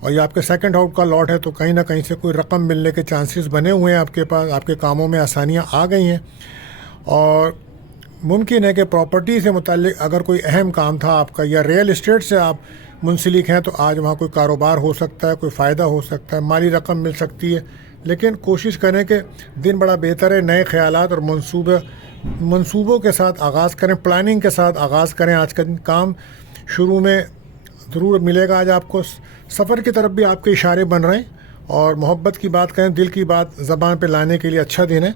اور یہ آپ کے سیکنڈ ہاؤس کا لاٹ ہے، تو کہیں نہ کہیں سے کوئی رقم ملنے کے چانسز بنے ہوئے ہیں آپ کے پاس، آپ کے کاموں میں آسانیاں آ گئی ہیں. اور ممکن ہے کہ پراپرٹی سے متعلق اگر کوئی اہم کام تھا آپ کا یا ریئل اسٹیٹ سے آپ منسلک ہیں، تو آج وہاں کوئی کاروبار ہو سکتا ہے، کوئی فائدہ ہو سکتا ہے، مالی رقم مل سکتی ہے. لیکن کوشش کریں کہ دن بڑا بہتر ہے، نئے خیالات اور منصوبوں کے ساتھ آغاز کریں، پلاننگ کے ساتھ آغاز کریں. آج کا کام شروع میں ضرور ملے گا. آج آپ کو سفر کی طرف بھی آپ کے اشارے بن رہے ہیں. اور محبت کی بات کریں، دل کی بات زبان پہ لانے کے لیے اچھا دن ہے.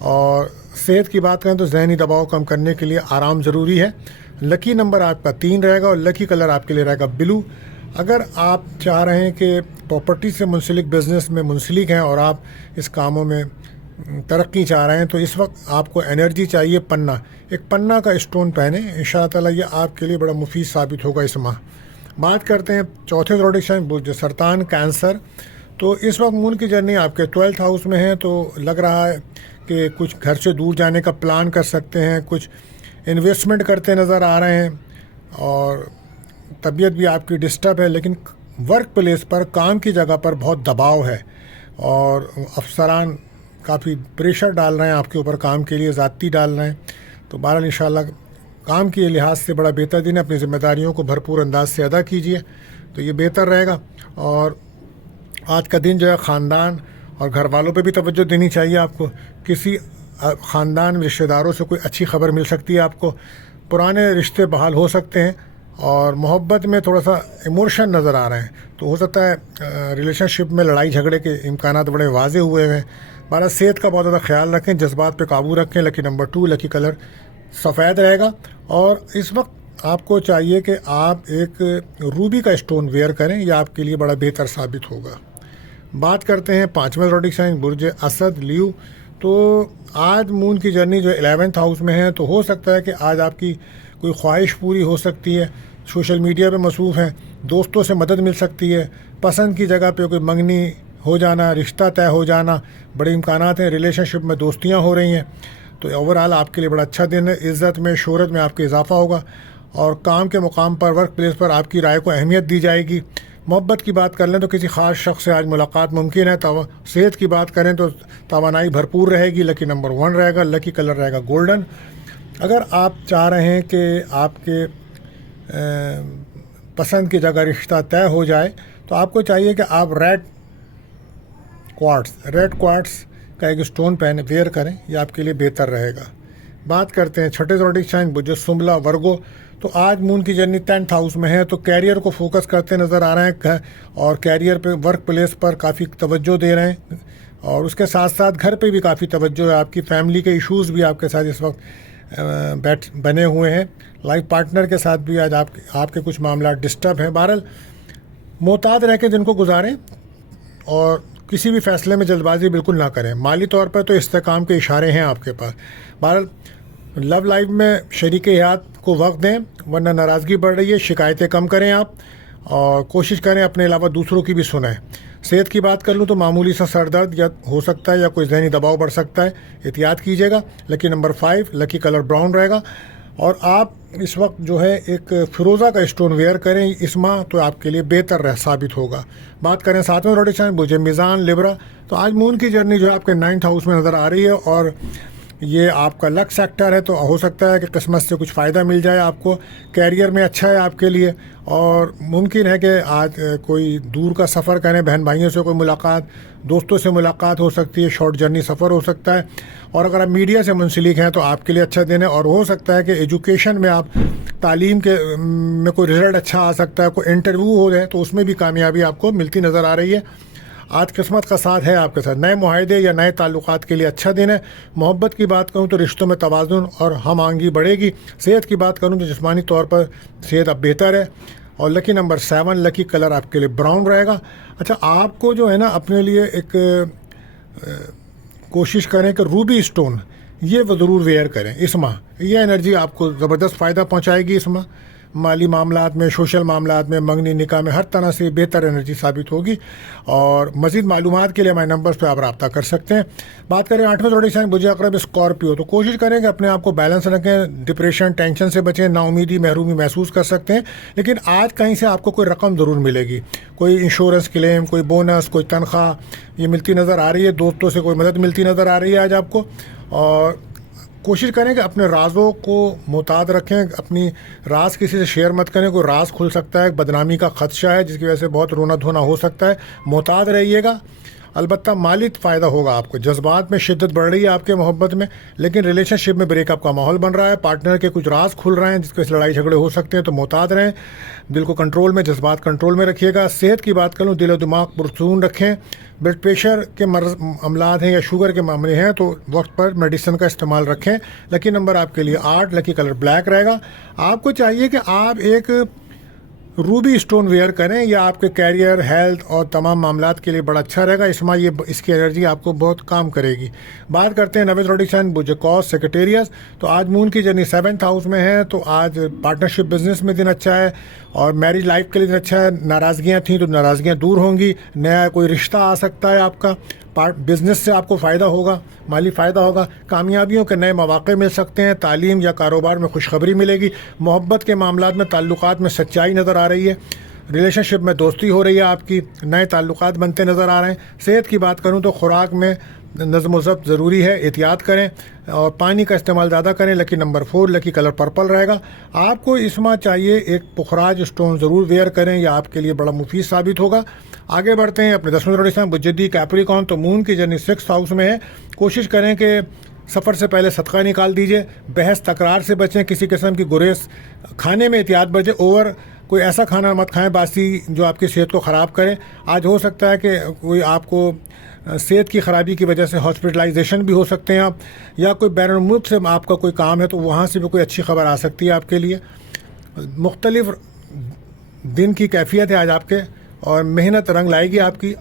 اور صحت کی بات کریں تو ذہنی دباؤ کم کرنے کے لیے آرام ضروری ہے. لکی نمبر آپ کا 3 رہے گا اور لکی کلر آپ کے لیے رہے گا بلو. اگر آپ چاہ رہے ہیں کہ پراپرٹی سے منسلک بزنس میں منسلک ہیں اور آپ اس کاموں میں ترقی چاہ رہے ہیں، تو اس وقت آپ کو انرجی چاہیے پنا. ایک پنا کا اسٹون پہنیں، انشاء اللہ تعالیٰ یہ آپ کے لیے بڑا مفید ثابت ہوگا اس ماہ. بات کرتے ہیں چوتھے زوڈک سائن برج سرطان کینسر. تو اس وقت مون کی جرنی آپ کے 12th ہاؤس میں ہے، تو لگ رہا ہے کہ کچھ گھر سے دور جانے کا پلان کر سکتے ہیں، کچھ انویسٹمنٹ کرتے نظر آ رہے ہیں. اور طبیعت بھی آپ کی ڈسٹرب ہے، لیکن ورک پلیس پر کام کی جگہ پر بہت دباؤ ہے اور افسران کافی پریشر ڈال رہے ہیں آپ کے اوپر، کام کے لیے ذاتی ڈال رہے ہیں. تو بہرحال انشاءاللہ کام کے لحاظ سے بڑا بہتر دن ہے. اپنی ذمہ داریوں کو بھرپور انداز سے ادا کیجیے تو یہ بہتر رہے گا. اور آج کا دن جو ہے خاندان اور گھر والوں پہ بھی توجہ دینی چاہیے آپ کو. کسی خاندان رشتہ داروں سے کوئی اچھی خبر مل سکتی ہے آپ کو. پرانے رشتے بحال ہو سکتے ہیں اور محبت میں تھوڑا سا ایموشن نظر آ رہے ہیں، تو ہو سکتا ہے ریلیشن شپ میں لڑائی جھگڑے کے امکانات بڑے واضح ہوئے ہیں. بارہ صحت کا بہت زیادہ خیال رکھیں، جذبات پہ قابو رکھیں. لکی نمبر 2 لکی کلر سفید رہے گا. اور اس وقت آپ کو چاہیے کہ آپ ایک روبی کا اسٹون ویئر کریں، یہ آپ کے لیے بڑا بہتر ثابت ہوگا. بات کرتے ہیں 5ویں زوڈک سائن برج اسد لیو. تو آج مون کی جرنی جو 11th ہاؤس میں ہے، تو ہو سکتا ہے کہ آج آپ کی کوئی خواہش پوری ہو سکتی ہے. سوشل میڈیا پہ مصروف ہیں، دوستوں سے مدد مل سکتی ہے، پسند کی جگہ پہ کوئی منگنی ہو جانا، رشتہ طے ہو جانا، بڑے امکانات ہیں. ریلیشن شپ میں دوستیاں ہو رہی ہیں. تو اوورآل آپ کے لیے بڑا اچھا دن ہے. عزت میں شہرت میں آپ کے اضافہ ہوگا اور کام کے مقام پر ورک پلیس پر آپ کی رائے کو اہمیت دی جائے گی. محبت کی بات کر لیں تو کسی خاص شخص سے آج ملاقات ممکن ہے. صحت کی بات کریں تو توانائی بھرپور رہے گی. لکی نمبر 1 رہے گا. لکی کلر رہے گا گولڈن. اگر آپ چاہ رہے ہیں کہ آپ کے پسند کی جگہ رشتہ طے ہو جائے، تو آپ کو چاہیے کہ آپ ریڈ کوارٹز کا ایک اسٹون ویئر کریں، یہ آپ کے لیے بہتر رہے گا. بات کرتے ہیں چھٹے زوڈک سائن برج سنبلا ورگو. تو آج مون کی جرنی 10th ہاؤس میں ہے، تو کیریئر کو فوکس کرتے نظر آ رہے ہیں اور کیریئر پہ ورک پلیس پر کافی توجہ دے رہے ہیں. اور اس کے ساتھ ساتھ گھر پہ بھی کافی توجہ ہے. آپ کی فیملی کے ایشوز بھی آپ کے ساتھ اس وقت بنے ہوئے ہیں. لائف پارٹنر کے ساتھ بھی آج آپ کے کچھ معاملات ڈسٹرب ہیں. بہرحال محتاط رہ کے دن کو گزاریں اور کسی بھی فیصلے میں جلد بازی بالکل نہ کریں. مالی طور پر تو استحکام کے اشارے ہیں آپ کے پاس. بہرحال لو لائف میں شریک حیات کو وقت دیں، ورنہ ناراضگی بڑھ رہی ہے. شکایتیں کم کریں آپ اور کوشش کریں اپنے علاوہ دوسروں کی بھی سنیں. صحت کی بات کر لوں تو معمولی سا سر درد یا ہو سکتا ہے یا کوئی ذہنی دباؤ بڑھ سکتا ہے، احتیاط کیجیے گا. لکی نمبر 5 لکی کلر براؤن رہے گا. اور آپ اس وقت جو ہے ایک فروزہ کا اسٹون ویئر کریں اس ماہ، تو آپ کے لیے بہتر ثابت ہوگا. بات کریں 7ویں زوڈک سائن برج میزان لبرا. تو آج مون کی جرنی جو ہے آپ کے 9th ہاؤس میں نظر آ رہی ہے اور یہ آپ کا لک سیکٹر ہے، تو ہو سکتا ہے کہ قسمت سے کچھ فائدہ مل جائے آپ کو. کیریئر میں اچھا ہے آپ کے لیے اور ممکن ہے کہ آج کوئی دور کا سفر کریں، بہن بھائیوں سے کوئی ملاقات، دوستوں سے ملاقات ہو سکتی ہے، شارٹ جرنی سفر ہو سکتا ہے. اور اگر آپ میڈیا سے منسلک ہیں تو آپ کے لیے اچھا دن ہے. اور ہو سکتا ہے کہ ایجوکیشن میں آپ تعلیم کے میں کوئی رزلٹ اچھا آ سکتا ہے، کوئی انٹرویو ہو جائے تو اس میں بھی کامیابی آپ کو ملتی نظر آ رہی ہے. آج قسمت کا ساتھ ہے آپ کے ساتھ. نئے معاہدے یا نئے تعلقات کے لیے اچھا دن ہے. محبت کی بات کروں تو رشتوں میں توازن اور ہم آہنگی بڑھے گی. صحت کی بات کروں تو جسمانی طور پر صحت اب بہتر ہے. اور لکی نمبر 7 لکی کلر آپ کے لیے براؤن رہے گا. اچھا، آپ کو جو ہے نا اپنے لیے ایک کوشش کریں کہ روبی اسٹون یہ ضرور ویئر کریں اس ماہ. یہ انرجی آپ کو زبردست فائدہ پہنچائے گی اس ماہ. مالی معاملات میں، سوشل معاملات میں، منگنی نکاح میں، ہر طرح سے بہتر انرجی ثابت ہوگی. اور مزید معلومات کے لیے ہمارے نمبرز پہ آپ رابطہ کر سکتے ہیں. بات کریں 8ویں زوڈی سائن برج عقرب اسکارپیو، تو کوشش کریں کہ اپنے آپ کو بیلنس رکھیں، ڈپریشن ٹینشن سے بچیں، نا امیدی محرومی محسوس کر سکتے ہیں. لیکن آج کہیں سے آپ کو کوئی رقم ضرور ملے گی، کوئی انشورنس کلیم، کوئی بونس، کوئی تنخواہ یہ ملتی نظر آ رہی ہے. دوستوں سے کوئی مدد ملتی نظر آ رہی ہے آج آپ کو. اور کوشش کریں کہ اپنے رازوں کو محتاط رکھیں، اپنی راز کسی سے شیئر مت کریں. کوئی راز کھل سکتا ہے، بدنامی کا خدشہ ہے جس کی وجہ سے بہت رونا دھونا ہو سکتا ہے. محتاط رہیے گا. البتہ مالی فائدہ ہوگا آپ کو. جذبات میں شدت بڑھ رہی ہے آپ کے محبت میں، لیکن ریلیشن شپ میں بریک اپ کا ماحول بن رہا ہے. پارٹنر کے کچھ راز کھل رہے ہیں جس کی وجہ سے لڑائی جھگڑے ہو سکتے ہیں، تو محتاط رہیں. دل کو کنٹرول میں، جذبات کنٹرول میں رکھیے گا. صحت کی بات کروں، دل و دماغ پرسکون رکھیں. بلڈ پریشر کے مرض عملات ہیں یا شوگر کے معاملے ہیں تو وقت پر میڈیسن کا استعمال رکھیں. لکی نمبر آپ کے لیے 8، لکی کلر بلیک رہے گا. آپ کو چاہیے کہ آپ ایک روبی اسٹون ویئر کریں، یا آپ کے کیریئر، ہیلتھ اور تمام معاملات کے لیے بڑا اچھا رہے گا. اس کی انرجی آپ کو بہت کام کرے گی. بات کرتے ہیں 9ویں زوڈی سائن برج قوس سیکریٹریس، تو آج مون کی جرنی 7th ہاؤس میں ہے. تو آج پارٹنرشپ بزنس میں دن اچھا ہے اور میرج لائف کے لیے دن اچھا ہے. ناراضگیاں تھیں تو ناراضگیاں دور ہوں گی. نیا کوئی رشتہ آ سکتا ہے آپ کا. بزنس سے آپ کو فائدہ ہوگا، مالی فائدہ ہوگا. کامیابیوں کے نئے مواقع مل سکتے ہیں. تعلیم یا کاروبار میں خوشخبری ملے گی. محبت کے معاملات میں، تعلقات میں سچائی نظر آ رہی ہے. ریلیشن شپ میں دوستی ہو رہی ہے آپ کی. نئے تعلقات بنتے نظر آ رہے ہیں. صحت کی بات کروں تو خوراک میں نظم و ضبط ضروری ہے، احتیاط کریں اور پانی کا استعمال زیادہ کریں. لکی نمبر 4، لکی کلر پرپل رہے گا. آپ کو اس ماہ چاہیے ایک پخراج اسٹون ضرور ویئر کریں، یہ آپ کے لیے بڑا مفید ثابت ہوگا. آگے بڑھتے ہیں اپنے 10ویں زوڈی سائن برج کیپریکارن، تو مون کی جرنی 6th ہاؤس میں ہے. کوشش کریں کہ سفر سے پہلے صدقہ نکال دیجئے. بحث تکرار سے بچیں، کسی قسم کی گریز. کھانے میں احتیاط بچیں، کوئی ایسا کھانا مت کھائیں باسی جو آپ کی صحت کو خراب کرے. آج ہو سکتا ہے کہ کوئی آپ کو صحت کی خرابی کی وجہ سے ہاسپٹلائزیشن بھی ہو سکتے ہیں آپ، یا کوئی بین الملک سے آپ کا کوئی کام ہے تو وہاں سے بھی کوئی اچھی خبر آ سکتی ہے آپ کے لیے. مختلف دن کی کیفیت ہے آج آپ کے، اور محنت رنگ لائے گی آپ کی.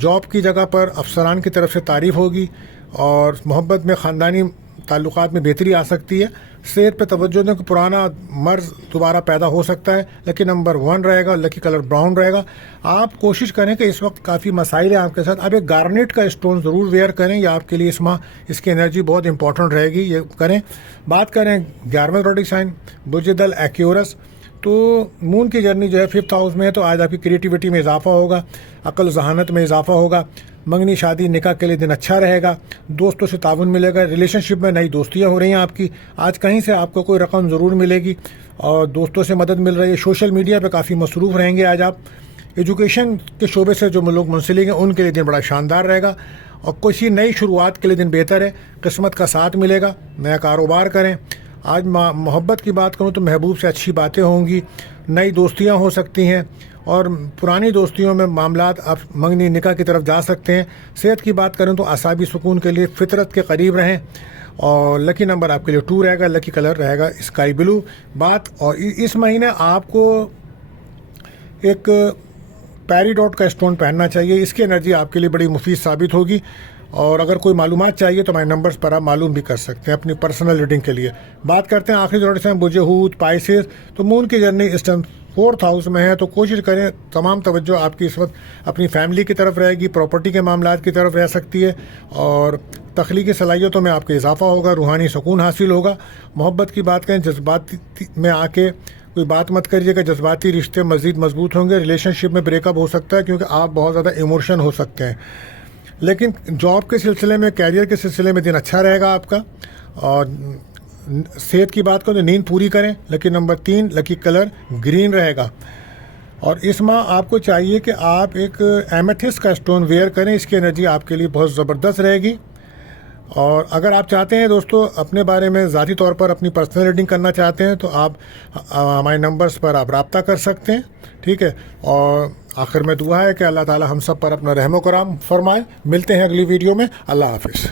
جاب کی جگہ پر افسران کی طرف سے تعریف ہوگی، اور محبت میں، خاندانی تعلقات میں بہتری آ سکتی ہے. صحت پہ توجہ دیں کہ پرانا مرض دوبارہ پیدا ہو سکتا ہے. لکی نمبر 1 رہے گا، لکی کلر براؤن رہے گا. آپ کوشش کریں کہ اس وقت کافی مسائل ہیں آپ کے ساتھ. آپ ایک گارنیٹ کا اسٹون ضرور ویئر کریں، یہ آپ کے لیے اس ماہ اس کی انرجی بہت امپورٹنٹ رہے گی، یہ کریں. بات کریں 11ویں زوڈی سائن برج دل ایکیورس، تو مون کی جرنی جو ہے 5th ہاؤس میں ہے. تو آج آپ کی کریٹیوٹی میں اضافہ ہوگا، عقل و ذہانت میں اضافہ ہوگا. منگنی شادی نکاح کے لیے دن اچھا رہے گا. دوستوں سے تعاون ملے گا. ریلیشن شپ میں نئی دوستیاں ہو رہی ہیں آپ کی. آج کہیں سے آپ کو کوئی رقم ضرور ملے گی اور دوستوں سے مدد مل رہی ہے. سوشل میڈیا پہ کافی مصروف رہیں گے آج آپ. ایجوکیشن کے شعبے سے جو لوگ منسلک ہیں ان کے لیے دن بڑا شاندار رہے گا، اور کسی نئی شروعات کے لیے دن بہتر ہے. قسمت کا ساتھ ملے گا. نیا کاروبار کریں. آج محبت کی بات کروں تو محبوب سے اچھی باتیں ہوں گی. نئی دوستیاں ہو سکتی ہیں، اور پرانی دوستیوں میں معاملات آپ منگنی نکاح کی طرف جا سکتے ہیں. صحت کی بات کریں تو اعصابی سکون کے لیے فطرت کے قریب رہیں. اور لکی نمبر آپ کے لیے 2 رہے گا، لکی کلر رہے گا اسکائی بلو. اور اس مہینے آپ کو ایک پیریڈوٹ کا اسٹون پہننا چاہیے. اس کی انرجی آپ کے لیے بڑی مفید ثابت ہوگی. اور اگر کوئی معلومات چاہیے تو ہمارے نمبرز پر آپ معلوم بھی کر سکتے ہیں اپنی پرسنل ریڈنگ کے لیے. بات کرتے ہیں آخری زوڈی سائن برج حوت پائسیس، تو مون کی جرنی اس ٹائم 4th ہاؤس میں ہے. تو کوشش کریں، تمام توجہ آپ کی اس وقت اپنی فیملی کی طرف رہے گی، پراپرٹی کے معاملات کی طرف رہ سکتی ہے، اور تخلیقی صلاحیتوں میں آپ کا اضافہ ہوگا. روحانی سکون حاصل ہوگا. محبت کی بات کریں، جذبات میں آ کے کوئی بات مت کریے کہ جذباتی رشتے مزید مضبوط ہوں گے. ریلیشن شپ میں بریک اپ ہو سکتا ہے کیونکہ آپ بہت زیادہ ایموشن ہو سکتے ہیں. لیکن جاب کے سلسلے میں، کیریئر کے سلسلے میں دن اچھا رہے گا آپ کا. اور صحت کی بات کریں تو نیند پوری کریں. لکی نمبر 3، لکی کلر گرین رہے گا. اور اس ماہ آپ کو چاہیے کہ آپ ایک ایمیتھسٹ کا اسٹون ویئر کریں. اس کی انرجی آپ کے لیے بہت زبردست رہے گی. اور اگر آپ چاہتے ہیں دوستو اپنے بارے میں ذاتی طور پر اپنی پرسنل ریڈنگ کرنا چاہتے ہیں تو آپ ہمارے نمبرز پر آپ رابطہ کر سکتے ہیں. ٹھیک ہے. اور آخر میں دعا ہے کہ اللہ تعالی ہم سب پر اپنا رحم و کرم فرمائے. ملتے ہیں اگلی ویڈیو میں. اللہ حافظ.